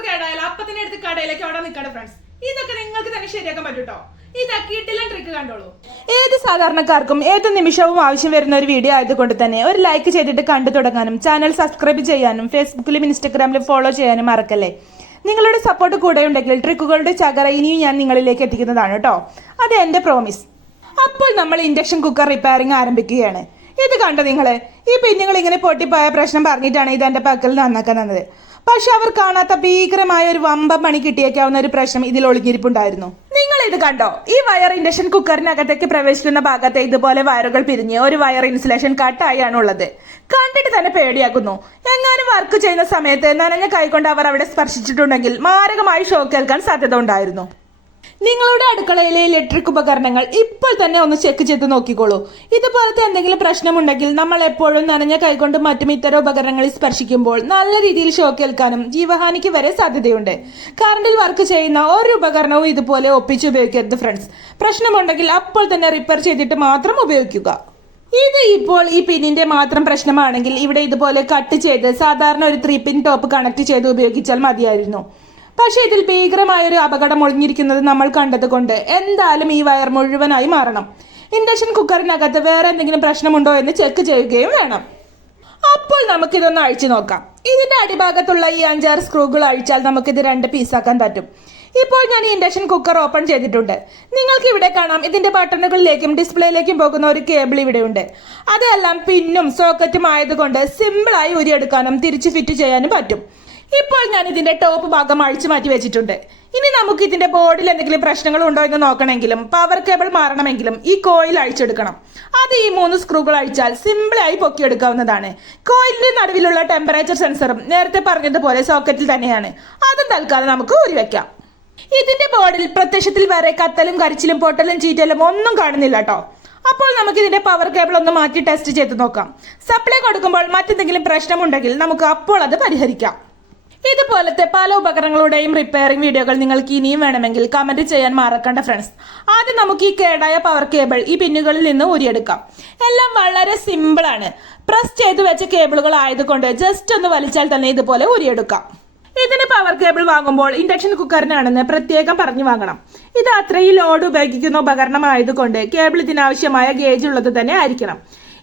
Cooker കേടായാലും തന്നെ എടുത്ത് കടയിലേക്ക് അവിടെ നിൽക്കണം ഫ്രണ്ട്സ് ഇതൊക്കെ നിങ്ങൾക്ക് തന്നെ ശരിയാക്കാൻ പറ്റൂട്ടോ? ഏത് സാധാരണക്കാർക്കും ഏത് നിമിഷവും ആവശ്യം വരുന്ന ഒരു വീഡിയോ ആയതുകൊണ്ട് തന്നെ ഒരു ലൈക്ക് ചെയ്തിട്ട് കണ്ടു തുടങ്ങാനും ചാനൽ സബ്സ്ക്രൈബ് ചെയ്യാനും ഫേസ്ബുക്കിലും ഇൻസ്റ്റഗ്രാമിലും ഫോളോ ചെയ്യാനും മറക്കല്ലേ? നിങ്ങളുടെ സപ്പോർട്ട് കൂടെ ഉണ്ടെങ്കിൽ ട്രിക്കുകളുടെ ചകര ഇനിയും ഞാൻ നിങ്ങളിലേക്ക് എത്തിക്കുന്നതാണ് കേട്ടോ. അത് എന്റെ പ്രോമിസ് അപ്പോൾ നമ്മൾ ഇൻഡക്ഷൻ കുക്കർ റിപ്പയറിംഗ് ആരംഭിക്കുകയാണ്. ഇത് കണ്ടോ നിങ്ങൾ? ഈ പിന്നുകൾ ഇങ്ങനെ പൊട്ടിപ്പോയ പ്രശ്നം പറഞ്ഞിട്ടാണ് ഇത് എന്റെ പക്കൽ നന്നാക്കാൻ തന്നത്. പക്ഷെ അവർ കാണാത്ത ഭീകരമായ ഒരു വമ്പ പണി കിട്ടിയേക്കാവുന്ന ഒരു പ്രശ്നം ഇതിൽ ഒളിഞ്ഞിരിപ്പുണ്ടായിരുന്നു. നിങ്ങൾ ഇത് കണ്ടോ? ഈ വയർ ഇൻഡക്ഷൻ കുക്കറിനകത്തേക്ക് പ്രവേശിക്കുന്ന ഭാഗത്തെ ഇതുപോലെ വയറുകൾ പിരിഞ്ഞ് ഒരു വയർ ഇൻസുലേഷൻ കട്ടായാണ് ഉള്ളത് കണ്ടിട്ട് തന്നെ പേടിയാക്കുന്നു. എങ്ങാനും വർക്ക് ചെയ്യുന്ന സമയത്ത് നനഞ്ഞ കൈകൊണ്ട് അവർ അവിടെ സ്പർശിച്ചിട്ടുണ്ടെങ്കിൽ മാരകമായി ഷോക്ക് കേൾക്കാൻ സാധ്യത ഉണ്ടായിരുന്നു. നിങ്ങളുടെ അടുക്കളയിലെ ഇലക്ട്രിക് ഉപകരണങ്ങൾ ഇപ്പോൾ തന്നെ ഒന്ന് ചെക്ക് ചെയ്ത് നോക്കിക്കോളൂ. ഇതുപോലത്തെ എന്തെങ്കിലും പ്രശ്നമുണ്ടെങ്കിൽ നമ്മൾ എപ്പോഴും നനഞ്ഞ കൈകൊണ്ട് മറ്റും ഇത്തരം ഉപകരണങ്ങളിൽ സ്പർശിക്കുമ്പോൾ നല്ല രീതിയിൽ ഷോക്ക് ഏൽക്കാനും ജീവഹാനിക്ക് വരെ സാധ്യതയുണ്ട്. കറണ്ടിൽ വർക്ക് ചെയ്യുന്ന ഒരു ഉപകരണവും ഇതുപോലെ ഒപ്പിച്ച് ഉപയോഗിക്കരുത് ഫ്രണ്ട്സ് പ്രശ്നമുണ്ടെങ്കിൽ അപ്പോൾ തന്നെ റിപ്പയർ ചെയ്തിട്ട് മാത്രം ഉപയോഗിക്കുക. ഇത് ഇപ്പോൾ ഈ പിന്നിന്റെ മാത്രം പ്രശ്നമാണെങ്കിൽ ഇവിടെ ഇതുപോലെ കട്ട് ചെയ്ത് സാധാരണ ഒരു ത്രീ പിൻ ടോപ്പ് കണക്ട് ചെയ്ത് ഉപയോഗിച്ചാൽ മതിയായിരുന്നു. പക്ഷേ ഇതിൽ ഭീകരമായ ഒരു അപകടം ഒളിഞ്ഞിരിക്കുന്നത് നമ്മൾ കണ്ടതുകൊണ്ട് എന്തായാലും ഈ വയർ മുഴുവനായി മാറണം. ഇൻഡക്ഷൻ കുക്കറിനകത്ത് വേറെ എന്തെങ്കിലും പ്രശ്നമുണ്ടോ എന്ന് ചെക്ക് ചെയ്യുകയും വേണം. അപ്പോൾ നമുക്കിതൊന്ന് അഴിച്ചു നോക്കാം. ഇതിന്റെ അടിഭാഗത്തുള്ള ഈ അഞ്ചാറ് സ്ക്രൂകൾ അഴിച്ചാൽ നമുക്കിത് രണ്ട് പീസാക്കാൻ പറ്റും. ഇപ്പോൾ ഞാൻ ഈ ഇൻഡക്ഷൻ കുക്കർ ഓപ്പൺ ചെയ്തിട്ടുണ്ട്. നിങ്ങൾക്ക് ഇവിടെ കാണാം. ഇതിന്റെ ബട്ടണുകളിലേക്കും ഡിസ്പ്ലേയിലേക്കും പോകുന്ന ഒരു കേബിൾ ഇവിടെ ഉണ്ട് അതെല്ലാം പിന്നും സോക്കറ്റും ആയതുകൊണ്ട് സിമ്പിളായി ഉരിയെടുക്കാനും തിരിച്ചു ഫിറ്റ് ചെയ്യാനും പറ്റും. ഇപ്പോൾ ഞാൻ ഇതിന്റെ ടോപ്പ് ഭാഗം അഴിച്ചു മാറ്റി വെച്ചിട്ടുണ്ട്. ഇനി നമുക്ക് ഇതിന്റെ ബോർഡിൽ എന്തെങ്കിലും പ്രശ്നങ്ങൾ ഉണ്ടോ എന്ന് നോക്കണമെങ്കിലും പവർ കേബിൾ മാറണമെങ്കിലും ഈ കോയിൽ അഴിച്ചെടുക്കണം. അത് ഈ മൂന്ന് സ്ക്രൂകൾ അഴിച്ചാൽ സിമ്പിളായി പൊക്കിയെടുക്കാവുന്നതാണ്. കോയിലിന്റെ നടുവിലുള്ള ടെമ്പറേച്ചർ സെൻസറും നേരത്തെ പറഞ്ഞതുപോലെ സോക്കറ്റിൽ തന്നെയാണ്. അതും തൽക്കാലം നമുക്ക് ഊരിവെക്കാം ഇതിന്റെ ബോർഡിൽ പ്രത്യക്ഷത്തിൽ വരെ കത്തലും കരിച്ചിലും പൊട്ടലും ചീറ്റലും ഒന്നും കാണുന്നില്ല കേട്ടോ അപ്പോൾ നമുക്ക് ഇതിന്റെ പവർ കേബിൾ ഒന്ന് മാറ്റി ടെസ്റ്റ് ചെയ്ത് നോക്കാം. സപ്ലൈ കൊടുക്കുമ്പോൾ മറ്റെന്തെങ്കിലും പ്രശ്നമുണ്ടെങ്കിൽ നമുക്ക് അപ്പോൾ അത് പരിഹരിക്കാം. ഇതുപോലത്തെ പല ഉപകരണങ്ങളുടെയും റിപ്പയറിംഗ് വീഡിയോകൾ നിങ്ങൾക്ക് ഇനിയും വേണമെങ്കിൽ കമന്റ് ചെയ്യാൻ മറക്കണ്ട ഫ്രണ്ട്സ് ആദ്യം നമുക്ക് ഈ കേടായ പവർ കേബിൾ ഈ പിന്നുകളിൽ നിന്ന് ഊരിയെടുക്കാം. എല്ലാം വളരെ സിമ്പിൾ ആണ്. പ്രസ് ചെയ്ത് വെച്ച കേബിളുകൾ ആയതുകൊണ്ട് ജസ്റ്റ് ഒന്ന് വലിച്ചാൽ തന്നെ ഇതുപോലെ ഊരിയെടുക്കാം. ഇതിന് പവർ കേബിൾ വാങ്ങുമ്പോൾ ഇൻഡക്ഷൻ കുക്കറിനാണെന്ന് പ്രത്യേകം പറഞ്ഞു വാങ്ങണം. ഇത് അത്രയും ലോഡ് ഉപയോഗിക്കുന്ന ഉപകരണമായതുകൊണ്ട് കേബിൾ ഇതിനാവശ്യമായ ഗേജ് ഉള്ളത് തന്നെ ആയിരിക്കണം.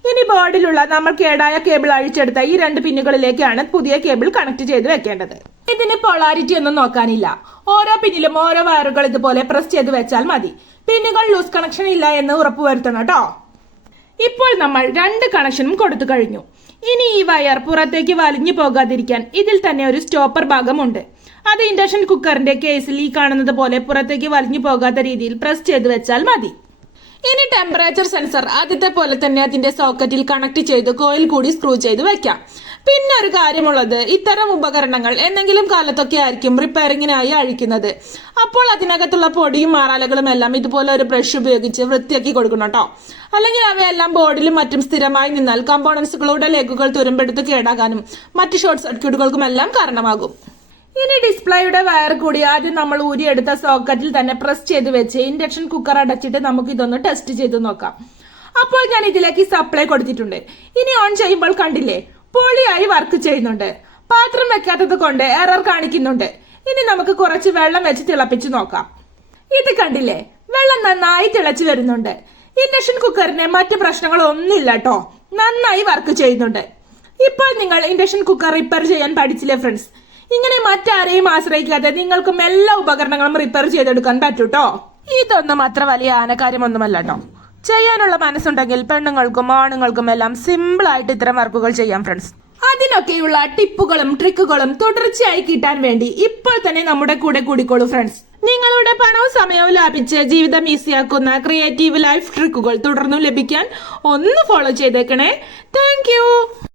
ഇനി ബോർഡിലുള്ള നമ്മൾ കേടായ കേബിൾ അഴിച്ചെടുത്ത ഈ രണ്ട് പിന്നുകളിലേക്കാണ് പുതിയ കേബിൾ കണക്ട് ചെയ്ത് വെക്കേണ്ടത്. ഇതിന് പൊളാരിറ്റി ഒന്നും നോക്കാനില്ല. ഓരോ പിന്നിലും ഓരോ വയറുകൾ ഇതുപോലെ പ്രസ് ചെയ്ത് വെച്ചാൽ മതി. പിന്നുകൾ ലൂസ് കണക്ഷൻ ഇല്ല എന്ന് ഉറപ്പുവരുത്തണം കേട്ടോ. ഇപ്പോൾ നമ്മൾ രണ്ട് കണക്ഷനും കൊടുത്തു കഴിഞ്ഞു. ഇനി ഈ വയർ പുറത്തേക്ക് വലിഞ്ഞു പോകാതിരിക്കാൻ ഇതിൽ തന്നെ ഒരു സ്റ്റോപ്പർ ഭാഗമുണ്ട്. അത് ഇൻഡക്ഷൻ കുക്കറിന്റെ കേസിൽ ഈ കാണുന്നത് പോലെ പുറത്തേക്ക് വലിഞ്ഞു പോകാത്ത രീതിയിൽ പ്രസ് ചെയ്ത് വെച്ചാൽ മതി. ഇനി ടെമ്പറേച്ചർ സെൻസർ ആദ്യത്തെ പോലെ തന്നെ അതിന്റെ സോക്കറ്റിൽ കണക്ട് ചെയ്ത് കോയിൽ കൂടി സ്ക്രൂ ചെയ്ത് വെക്കാം. പിന്നെ ഒരു കാര്യമുള്ളത് ഇത്തരം ഉപകരണങ്ങൾ എന്തെങ്കിലും കാലത്തൊക്കെ ആയിരിക്കും റിപ്പയറിങ്ങിനായി അഴിക്കുന്നത്. അപ്പോൾ അതിനകത്തുള്ള പൊടിയും മാറാലകളും എല്ലാം ഇതുപോലെ ഒരു ബ്രഷ് ഉപയോഗിച്ച് വൃത്തിയാക്കി കൊടുക്കണം കേട്ടോ. അല്ലെങ്കിൽ അവയെല്ലാം ബോർഡിലും മറ്റും സ്ഥിരമായി നിന്നാൽ കമ്പോണൻസുകളുടെ ലെഗുകൾ തുരുമ്പെടുത്ത് കേടാകാനും മറ്റ് ഷോർട്ട് സർക്യൂട്ടുകൾക്കും എല്ലാം കാരണമാകും. ഇനി ഡിസ്പ്ലേയുടെ വയർ കൂടി ആദ്യം നമ്മൾ ഊരിയെടുത്ത സോക്കറ്റിൽ തന്നെ പ്രസ് ചെയ്ത് വെച്ച് ഇൻഡക്ഷൻ കുക്കർ അടച്ചിട്ട് നമുക്ക് ഇതൊന്ന് ടെസ്റ്റ് ചെയ്ത് നോക്കാം. അപ്പോൾ ഞാൻ ഇതിലേക്ക് സപ്ലൈ കൊടുത്തിട്ടുണ്ട്. ഇനി ഓൺ ചെയ്യുമ്പോൾ കണ്ടില്ലേ പൊളിയായി വർക്ക് ചെയ്യുന്നുണ്ട്. പാത്രം വെക്കാത്തത് കൊണ്ട് എറർ കാണിക്കുന്നുണ്ട്. ഇനി നമുക്ക് കുറച്ച് വെള്ളം വെച്ച് തിളപ്പിച്ചു നോക്കാം. ഇത് കണ്ടില്ലേ വെള്ളം നന്നായി തിളച്ചു വരുന്നുണ്ട്. ഇൻഡക്ഷൻ കുക്കറിന് മറ്റ് പ്രശ്നങ്ങളൊന്നുമില്ല കേട്ടോ നന്നായി വർക്ക് ചെയ്യുന്നുണ്ട്. ഇപ്പോൾ നിങ്ങൾ ഇൻഡക്ഷൻ കുക്കർ റിപ്പയർ ചെയ്യാൻ പഠിച്ചില്ലേ ഫ്രണ്ട്സ്? ഇങ്ങനെ മറ്റാരെയും ആശ്രയിക്കാതെ നിങ്ങൾക്കും എല്ലാ ഉപകരണങ്ങളും റിപ്പയർ ചെയ്തെടുക്കാൻ പറ്റൂട്ടോ? ഇതൊന്നും അത്ര വലിയ ആനക്കാര്യമൊന്നുമല്ല കേട്ടോ ചെയ്യാനുള്ള മനസ്സുണ്ടെങ്കിൽ പെണ്ണുങ്ങൾക്കും ആണുങ്ങൾക്കും എല്ലാം സിമ്പിൾ ആയിട്ട് ഇത്തരം വർക്കുകൾ ചെയ്യാം ഫ്രണ്ട്സ് അതിനൊക്കെയുള്ള ടിപ്പുകളും ട്രിക്കുകളും തുടർച്ചയായി കിട്ടാൻ വേണ്ടി ഇപ്പോൾ തന്നെ നമ്മുടെ കൂടെ കൂടിക്കോളൂ ഫ്രണ്ട്സ് നിങ്ങളുടെ പണവും സമയവും ലാഭിച്ച് ജീവിതം ഈസിയാക്കുന്ന ക്രിയേറ്റീവ് ലൈഫ് ട്രിക്കുകൾ തുടർന്നും ലഭിക്കാൻ ഒന്ന് ഫോളോ ചെയ്തേക്കണേ. താങ്ക്